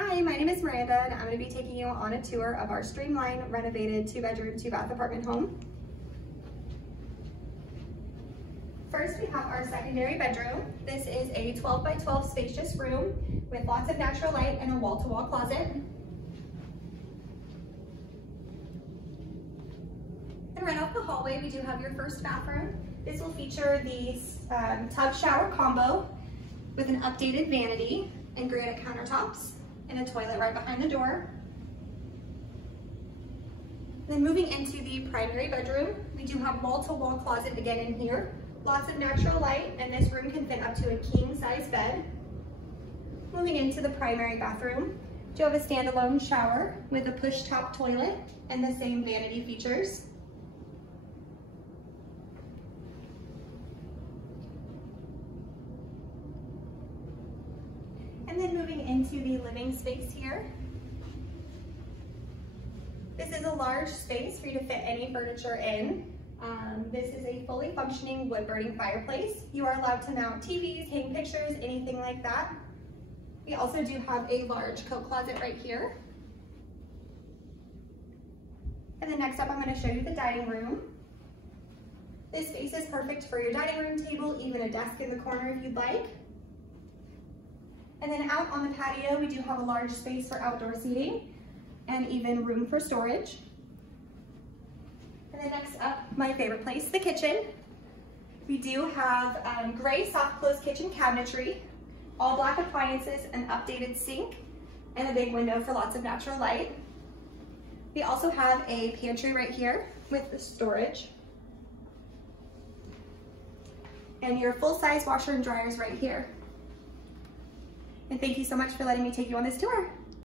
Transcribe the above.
Hi, my name is Miranda and I'm going to be taking you on a tour of our Streamline renovated 2-bedroom, 2-bath apartment home. First, we have our secondary bedroom. This is a 12 by 12 spacious room with lots of natural light and a wall-to-wall closet. And right off the hallway, we do have your first bathroom. This will feature the tub shower combo with an updated vanity and granite countertops and a toilet right behind the door. Then moving into the primary bedroom, we do have wall-to-wall closet again in here. Lots of natural light, and this room can fit up to a king-size bed. Moving into the primary bathroom, we do have a standalone shower with a push-top toilet and the same vanity features. And then moving into the living space here. This is a large space for you to fit any furniture in. This is a fully functioning wood-burning fireplace. You are allowed to mount TVs, hang pictures, anything like that. We also do have a large coat closet right here. And then next up, I'm going to show you the dining room. This space is perfect for your dining room table, even a desk in the corner if you'd like. And then out on the patio, we do have a large space for outdoor seating and even room for storage. And then next up, my favorite place, the kitchen. We do have gray soft close kitchen cabinetry, all black appliances, an updated sink, and a big window for lots of natural light. We also have a pantry right here with the storage. And your full-size washer and dryers right here. And thank you so much for letting me take you on this tour.